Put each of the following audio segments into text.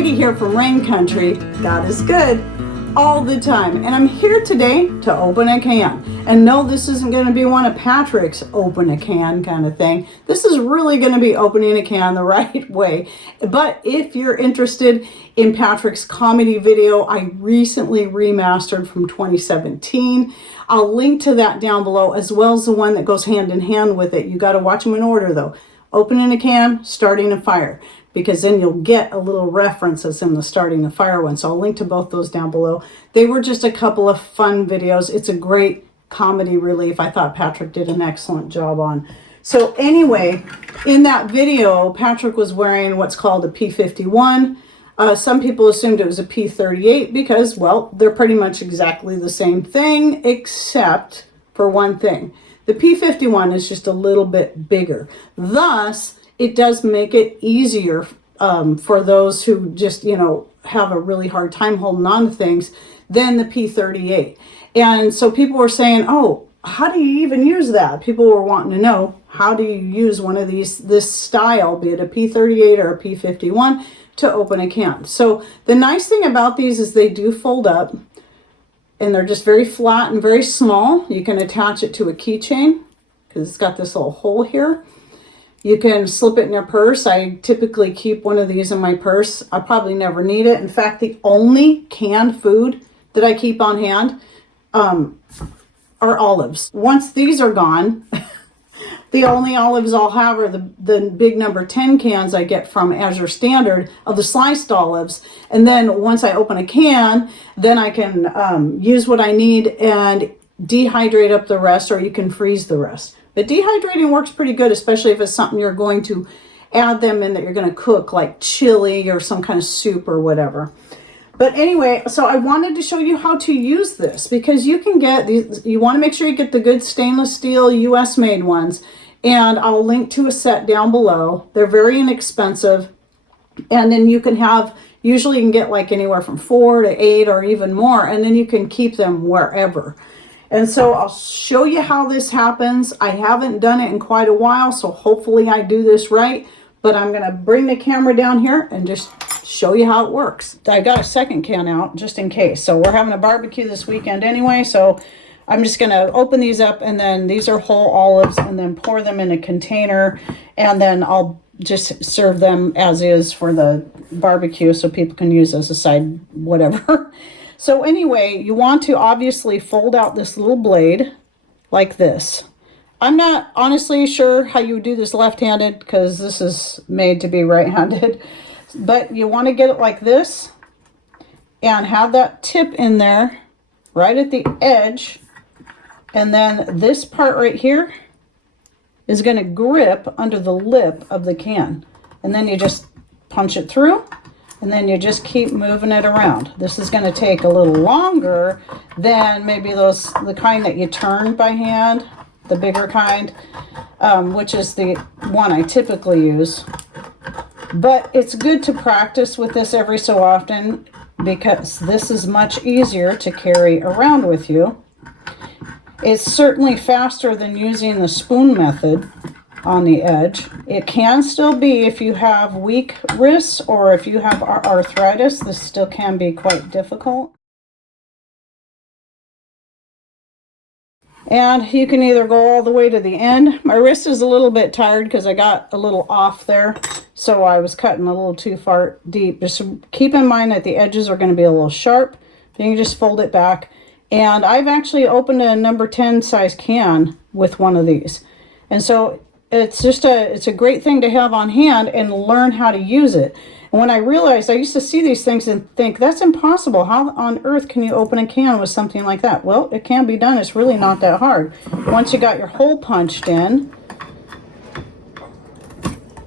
Heidi here from Rain Country. God is good all the time. And I'm here today to open a can. And no, this isn't going to be one of Patrick's open a can kind of thing. This is really going to be opening a can the right way. But if you're interested in Patrick's comedy video, I recently remastered from 2017. I'll link to that down below, as well as the one that goes hand in hand with it. You got to watch them in order though. Opening a can, starting a fire, because then you'll get a little references in the starting the fire one. So I'll link to both those down below. They were just a couple of fun videos. It's a great comedy relief. I thought Patrick did an excellent job on. So anyway, in that video, Patrick was wearing what's called a P-51. Some people assumed it was a P-38 because, well, they're pretty much exactly the same thing, except for one thing. The P-51 is just a little bit bigger. Thus, it does make it easier for those who just, have a really hard time holding on to things than the P-38. And so people were saying, oh, how do you even use that? People were wanting to know, how do you use one of these, this style, be it a P-38 or a P-51, to open a can? So the nice thing about these is they do fold up. And they're just very flat and very small. You can attach it to a keychain because it's got this little hole here. You can slip it in your purse. I typically keep one of these in my purse. I probably never need it. In fact, the only canned food that I keep on hand are olives. Once these are gone, the only olives I'll have are the big number 10 cans I get from Azure Standard of the sliced olives. And then once I open a can, then I can use what I need and dehydrate up the rest, or you can freeze the rest. But dehydrating works pretty good, especially if it's something you're going to add them in that you're going to cook, like chili or some kind of soup or whatever. But anyway, so I wanted to show you how to use this, because you can get these, you want to make sure you get the good stainless steel US made ones. And I'll link to a set down below. They're very inexpensive. And then you can have, usually you can get like anywhere from 4 to 8 or even more. And then you can keep them wherever. And so I'll show you how this happens. I haven't done it in quite a while, so hopefully I do this right. But I'm going to bring the camera down here and just show you how it works. I got a second can out just in case. So we're having a barbecue this weekend anyway, so I'm just going to open these up, and then these are whole olives, and then pour them in a container, and then I'll just serve them as is for the barbecue so people can use as a side whatever. So anyway, you want to obviously fold out this little blade like this. I'm not honestly sure how you would do this left-handed because this is made to be right-handed, but you want to get it like this and have that tip in there right at the edge. And then this part right here is going to grip under the lip of the can. And then you just punch it through, and then you just keep moving it around. This is going to take a little longer than maybe the kind that you turn by hand, the bigger kind, which is the one I typically use. But it's good to practice with this every so often, because this is much easier to carry around with you. It's certainly faster than using the spoon method on the edge. It can still be, if you have weak wrists or if you have arthritis, this still can be quite difficult. And you can either go all the way to the end. My wrist is a little bit tired because I got a little off there, so I was cutting a little too far deep. Just keep in mind that the edges are going to be a little sharp. Then you just fold it back. And I've actually opened a number 10 size can with one of these. And so it's just it's a great thing to have on hand and learn how to use it. And when I realized, I used to see these things and think, that's impossible. How on earth can you open a can with something like that? Well, it can be done. It's really not that hard. Once you got your hole punched in,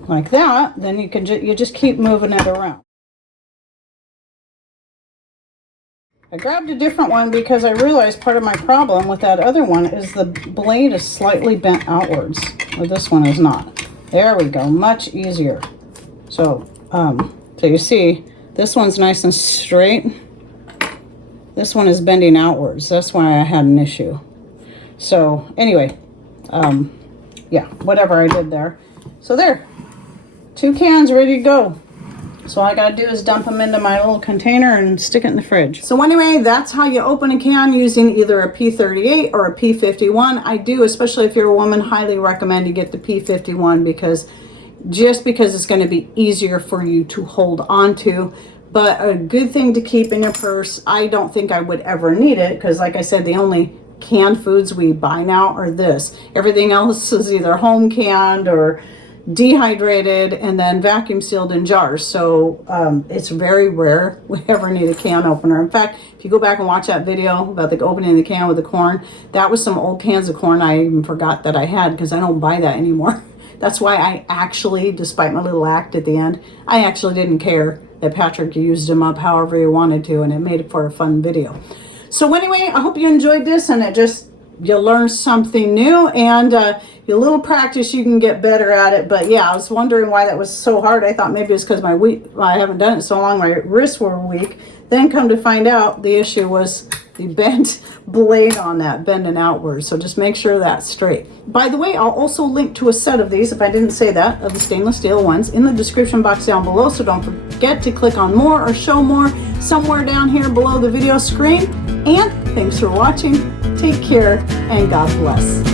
like that, then you can you just keep moving it around. I grabbed a different one because I realized part of my problem with that other one is the blade is slightly bent outwards. Well, this one is not. There we go, much easier. So you see, this one's nice and straight. This one is bending outwards. That's why I had an issue. So anyway, yeah, whatever I did there. So there, 2 cans ready to go. So all I gotta do is dump them into my little container and stick it in the fridge. So anyway, that's how you open a can using either a P-38 or a P-51. I do, especially if you're a woman, highly recommend you get the P-51 because it's going to be easier for you to hold on to. But a good thing to keep in your purse. I don't think I would ever need it because, like I said, the only canned foods we buy now are this. Everything else is either home canned or dehydrated and then vacuum sealed in jars. So it's very rare we ever need a can opener. In fact, if you go back and watch that video about the opening the can with the corn, that was some old cans of corn I even forgot that I had because I don't buy that anymore. That's why I actually, despite my little act at the end, I actually didn't care that Patrick used them up however he wanted to, and it made it for a fun video. So anyway, I hope you enjoyed this, and you learn something new, and your little practice, you can get better at it. But yeah, I was wondering why that was so hard. I thought maybe it's because I haven't done it so long, my wrists were weak. Then come to find out, the issue was the bent blade on that, bending outwards. So just make sure that's straight. By the way, I'll also link to a set of these, if I didn't say that, of the stainless steel ones in the description box down below. So don't forget to click on more or show more somewhere down here below the video screen. And thanks for watching. Take care and God bless.